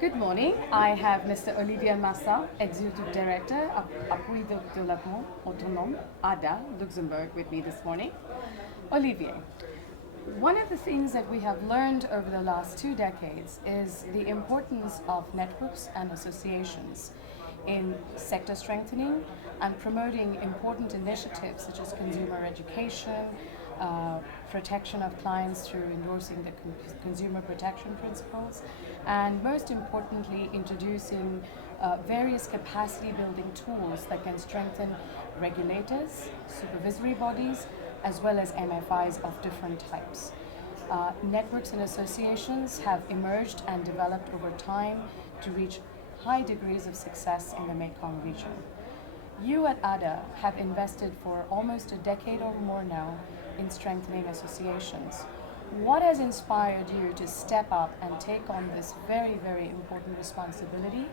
Good morning. I have Mr. Olivier Massart, Executive Director of Appui Développement, Autonome, ADA, Luxembourg, with me this morning. Olivier, one of the things that we have learned over the last 2 decades is the importance of networks and associations in sector strengthening and promoting important initiatives such as consumer education, protection of clients through endorsing the consumer protection principles, and most importantly, introducing various capacity building tools that can strengthen regulators, supervisory bodies, as well as MFIs of different types. Networks and associations have emerged and developed over time to reach high degrees of success in the Mekong region. You at ADA have invested for almost a decade or more now in strengthening associations. What has inspired you to step up and take on this very, very important responsibility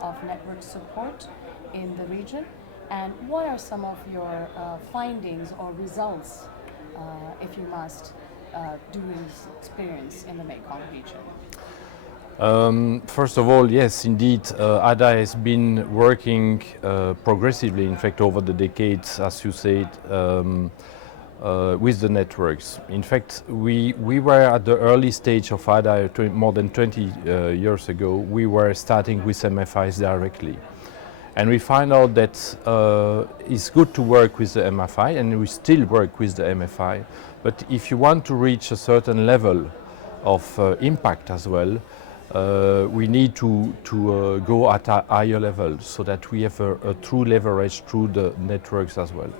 of network support in the region? And what are some of your findings or results, if you must, during this experience in the Mekong region? First of all, yes, indeed, ADA has been working progressively, in fact, over the decades, as you said, with the networks. In fact, we were at the early stage of ADA more than 20 years ago. We were starting with MFIs directly. And we find out that it's good to work with the MFI, and we still work with the MFI. But if you want to reach a certain level of impact as well, we need to go at a higher level so that we have a true leverage through the networks as well.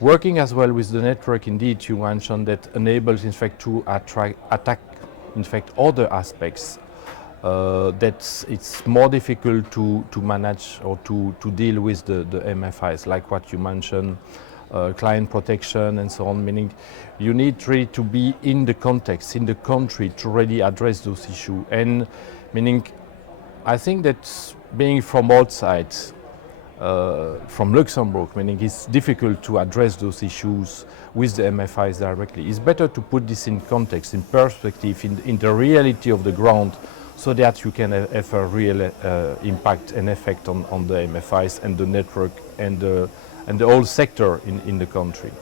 Working as well with the network, indeed, you mentioned that enables, in fact, to attack, in fact, other aspects that it's more difficult to manage or to deal with the MFIs, like what you mentioned, client protection and so on, meaning you need really to be in the context, in the country to really address those issues. And meaning, I think that being from outside, from Luxembourg, meaning it's difficult to address those issues with the MFIs directly. It's better to put this in context, in perspective, in the reality of the ground, so that you can have a real impact and effect on the MFIs and the network and the whole sector in the country.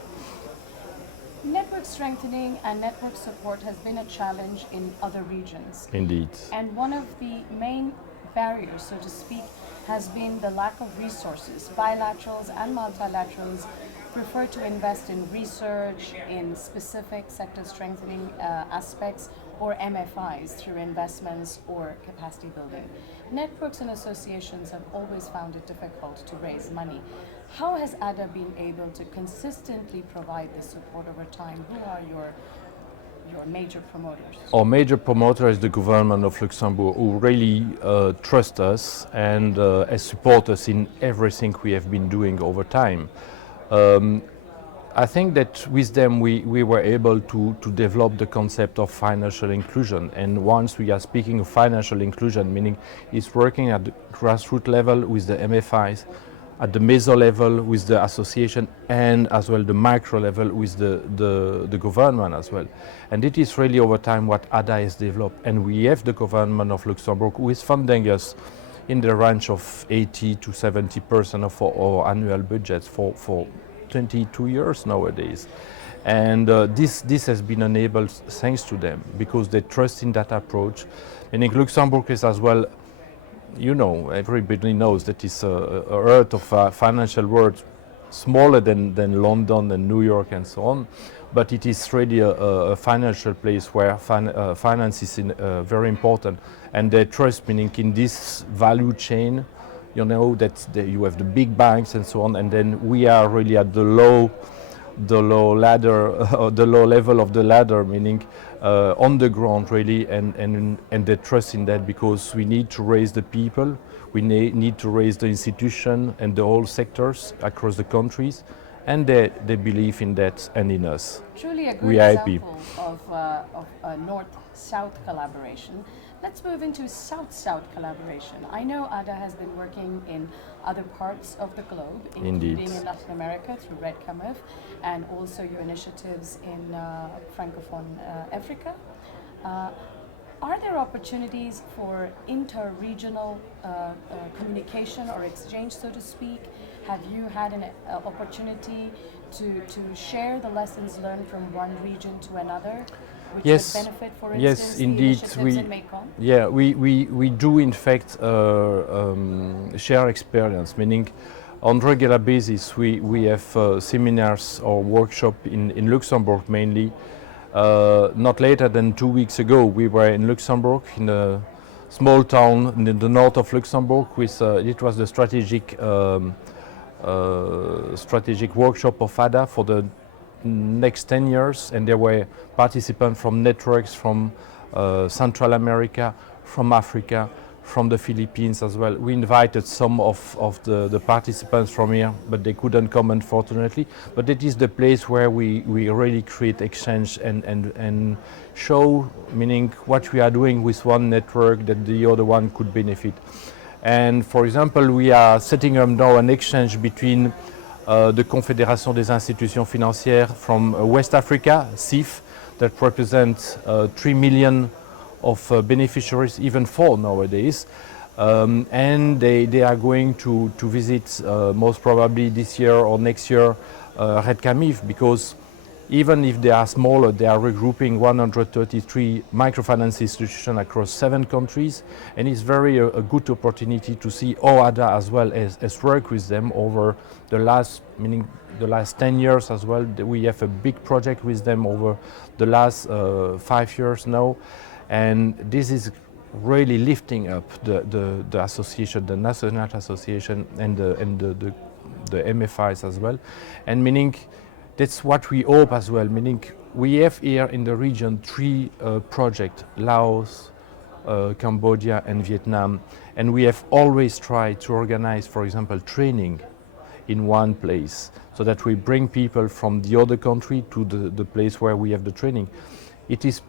Network strengthening and network support has been a challenge in other regions. Indeed. And one of the main barriers, so to speak, has been the lack of resources. Bilaterals and multilaterals prefer to invest in research, in specific sector strengthening aspects, or MFIs through investments or capacity building. Networks and associations have always found it difficult to raise money. How has ADA been able to consistently provide this support over time? Who are your major promoters? Our major promoter is the government of Luxembourg, who really trust us and support us in everything we have been doing over time. I think that with them we were able to develop the concept of financial inclusion. And once we are speaking of financial inclusion, meaning it's working at the grassroots level with the MFIs, at the meso level with the association, and as well the micro level with the government as well. And it is really over time what ADA has developed. And we have the government of Luxembourg who is funding us in the range of 80 to 70% of our annual budgets for 22 years nowadays. And this has been enabled thanks to them, because they trust in that approach. And in Luxembourg is as well, you know, everybody knows that it's a earth of financial world, smaller than London and New York and so on, but it is really a financial place where finance is very important, and they trust, meaning in this value chain, you know, that you have the big banks and so on, and then we are really at the low ladder, the low level of the ladder, meaning on the ground really, and they trust in that, because we need to raise the people, we need to raise the institution and the whole sectors across the countries, and they believe in that and in us. Truly a good example of North-South collaboration. Let's move into South-South collaboration. I know ADA has been working in other parts of the globe, including in Latin America through Red Camif, and also your initiatives in Francophone Africa. Are there opportunities for inter-regional communication or exchange, so to speak? Have you had an opportunity to share the lessons learned from one region to another, which Yes, would benefit, for yes, instance, the indeed. initiatives in Mekong? Yeah, we do in fact share experience, meaning on regular basis we have seminars or workshop in Luxembourg mainly. Not later than 2 weeks ago, we were in Luxembourg, in a small town in the north of Luxembourg. With it was the strategic workshop of ADA for the next 10 years, and there were participants from networks from Central America, from Africa, from the Philippines as well. We invited some of the participants from here, but they couldn't come, unfortunately. But it is the place where we really create exchange and show, meaning what we are doing with one network that the other one could benefit. And for example, we are setting up now an exchange between the Confédération des Institutions Financières from West Africa, CIF, that represents 3 million of beneficiaries, even 4 nowadays. And they are going to visit most probably this year or next year Red Camif, because even if they are smaller, they are regrouping 133 microfinance institutions across 7 countries, and it's very a good opportunity to see how ADA as well as work with them over the last 10 years as well. We have a big project with them over the last 5 years now, and this is really lifting up the association, the national association, and the MFIs as well, and meaning that's what we hope as well, meaning we have here in the region 3 projects, Laos, Cambodia and Vietnam, and we have always tried to organize, for example, training in one place, so that we bring people from the other country to the place where we have the training. It is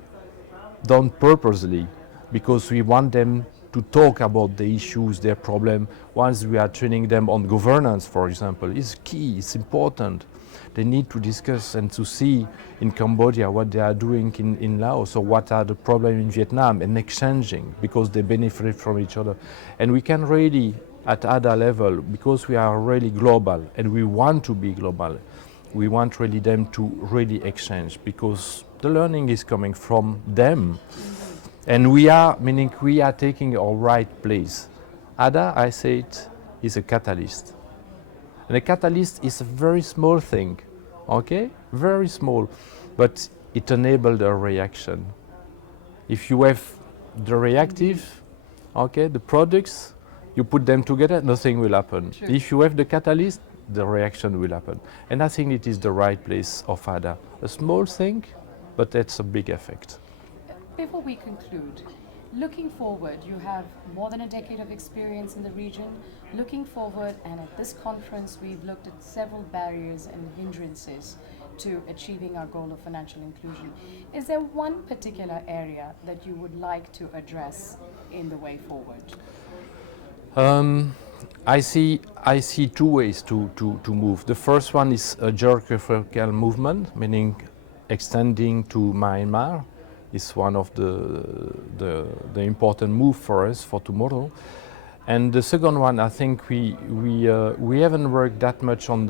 done purposely because we want them to talk about the issues, their problem. Once we are training them on governance, for example, it's key, it's important. They need to discuss and to see in Cambodia what they are doing in Laos, or what are the problems in Vietnam, and exchanging, because they benefit from each other. And we can really, at ADA level, because we are really global and we want to be global, we want really them to really exchange, because the learning is coming from them. And we are, meaning we are taking our right place. ADA, I say it, is a catalyst. And a catalyst is a very small thing, okay? Very small, but it enables a reaction. If you have the reactive, okay, the products, you put them together, nothing will happen. True. If you have the catalyst, the reaction will happen. And I think it is the right place of ADA. A small thing, but it's a big effect. Before we conclude, looking forward, you have more than a decade of experience in the region. Looking forward, and at this conference, we've looked at several barriers and hindrances to achieving our goal of financial inclusion. Is there one particular area that you would like to address in the way forward? I see 2 ways to move. The first one is a geographical movement, meaning extending to Myanmar is one of the important move for us for tomorrow. And the second one, I think we haven't worked that much on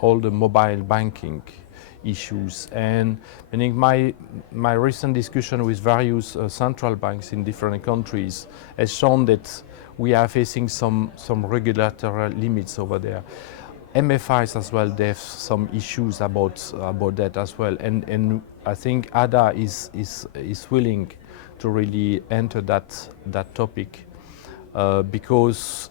all the mobile banking issues. And meaning my recent discussion with various central banks in different countries has shown that we are facing some regulatory limits over there. MFIs as well, they have some issues about that as well, and I think ADA is willing to really enter that topic because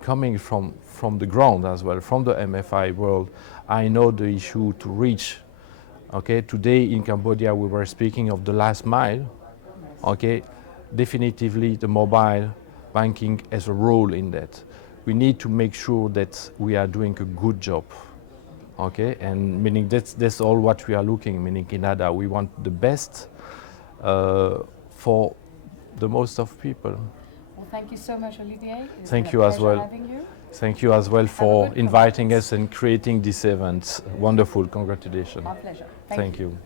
coming from the ground as well, from the MFI world, I know the issue to reach. Okay, today in Cambodia we were speaking of the last mile. Okay, definitively the mobile banking has a role in that. We need to make sure that we are doing a good job, okay? And meaning that's all what we are looking, meaning in ADA, we want the best for the most of people. Well, thank you so much, Olivier. It's Thank been you a as pleasure well. having you. Thank you as well for good inviting conference. us and creating this event. Wonderful, congratulations. My pleasure. Thank you.